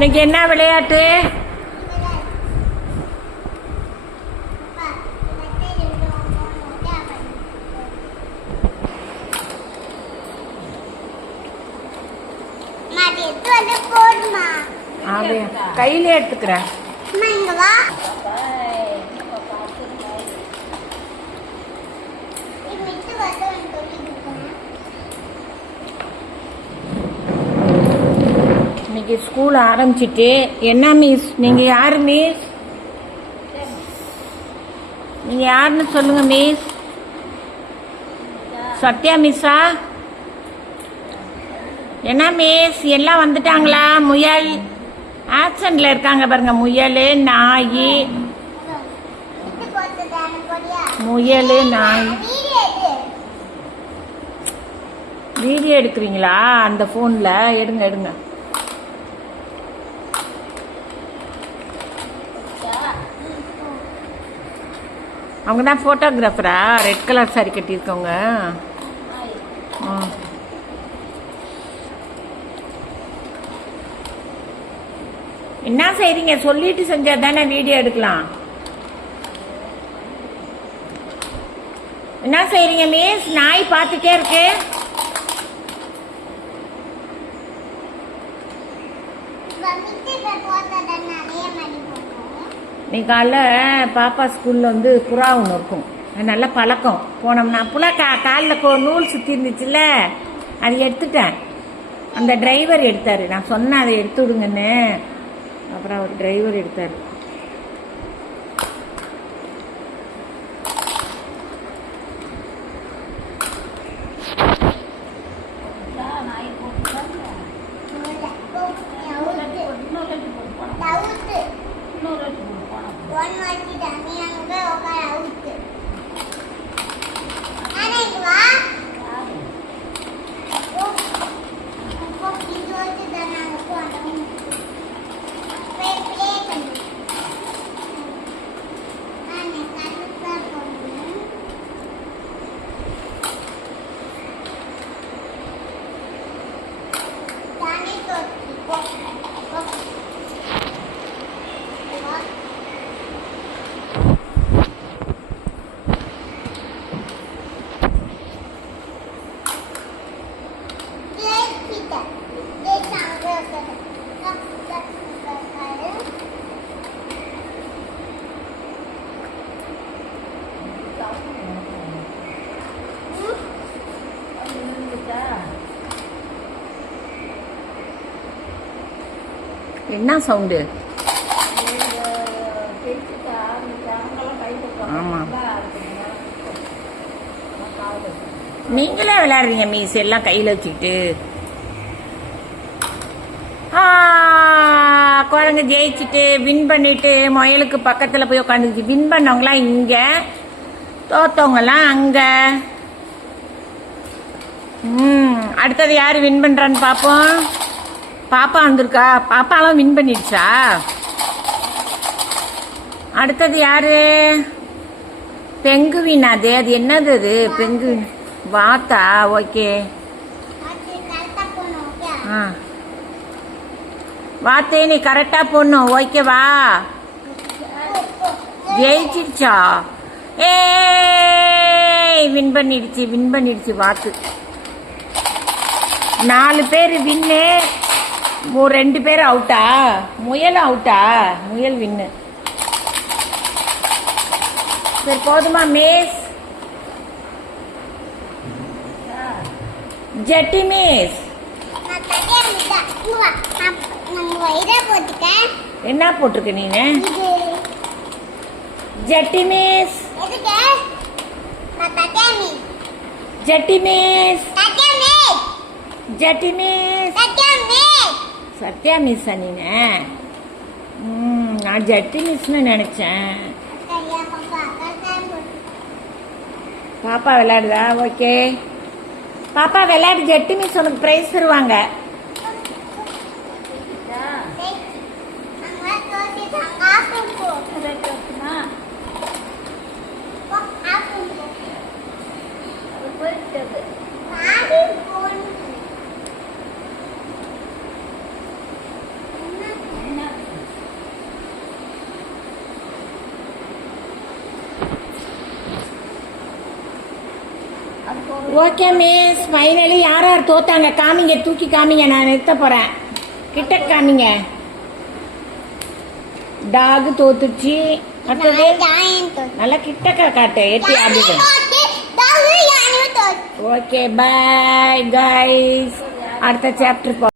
இன்னைக்கு என்ன விளையாட்டு? கையில எடுத்துக்கிறேன். இன்னைக்கு ஸ்கூல் ஆரம்பிச்சிட்டு. என்ன மிஸ் நீங்க யாரு மிஸ்? நீங்க யாருன்னு சொல்லுங்க மிஸ். சத்யா மிஸ்ஸா? என்ன மிஸ் எல்லாம் வந்துட்டாங்களா? முயல் ஆக்சன்ல இருக்காங்க பாருங்க. முயல், நாய், முயல், நாய். வீடியோ எடுக்கிறீங்களா? அந்த போன்ல எடுங்க எடுங்க. அவங்க தான் போட்டோகிராஃபரா? ரெட் கலர் சாரி கட்டியிருக்கவங்க. என்ன செய்றீங்க? சொல்லிட்டு செஞ்சா தானே வீடியோ எடுக்கலாம். என்ன செய்றீங்க மிஸ்? நாய் பார்த்துட்டே இருக்கு. நீ காலைல பாப்பா ஸ்கூல்ல வந்து புறா ஒன்று இருக்கும். நல்ல பழக்கம். போனோம்னா புறா காலில் நூல் சுற்றி இருந்துச்சுல்ல, அது எடுத்துட்டேன். அந்த டிரைவர் எடுத்தாரு. நான் சொன்னேன் அதை எடுத்து விடுங்கன்னு. அப்புறம் அவர் டிரைவர் எடுத்தாரு. என்ன சவுண்டு? ஆமா, நீங்களே விளையாடுறீங்க மிஸ் எல்லாம் கையில வச்சுக்கிட்டு. குழந்தை ஜெயிச்சுட்டு வின் பண்ணிட்டு முயலுக்கு பக்கத்துல போய் உட்காந்துச்சு. வின் பண்ணவங்களாம் இங்க, தோத்தவங்கலாம் அங்க. அடுத்தது யாரு வின் பண்றான்னு பாப்போம். பாப்பா வந்திருக்கா? பாப்பாலாம் வின் பண்ணிடுச்சா? அடுத்தது யாரு? பெங்குவின். அது அது என்னது? அது பெங்குவின் வாத்தா? ஓகே. வாத்தே நீ கரெக்டா போடணும். ஓகேவா? ஜெயிச்சிருச்சா? ஏ வின் பண்ணிடுச்சு, வின் பண்ணிடுச்சு வாத்து. 4 பேர் வின்னு, 2 பேர் அவுட்டா? முயல் அவுட்டா? முயல் வின்னு. சரி போதுமா மிஸ்? ஜெட்டி மிஸ் என்ன போட்டிருக்க நீனு? ஜெட்டி மிஸ், ஜெட்டி மிஸ், ஜெட்டி மிஸ். சத்யா மிஸ் நீனு? நான் ஜெட்டி மிஸ்னு நினைச்சேன். பாப்பா விளையாடுதா? ஓகே. பாப்பா விளையாடு. ஜெட்டி மிஸ் உனக்கு பிரைஸ் தருவாங்க. ஓகே மிஸ், ஃபைனலி யார் யார் தோத்தாங்க காமிங்க, தூக்கி காமிங்க, நான் நிறுத்த போறேன். கிட்ட காமிங்க. டாக் தோத்துச்சு. அடுத்தது நல்லா கிட்டக்க காட்டு, எட்டி ஆடுது. Okay, bye guys. அடுத்த சாப்டர்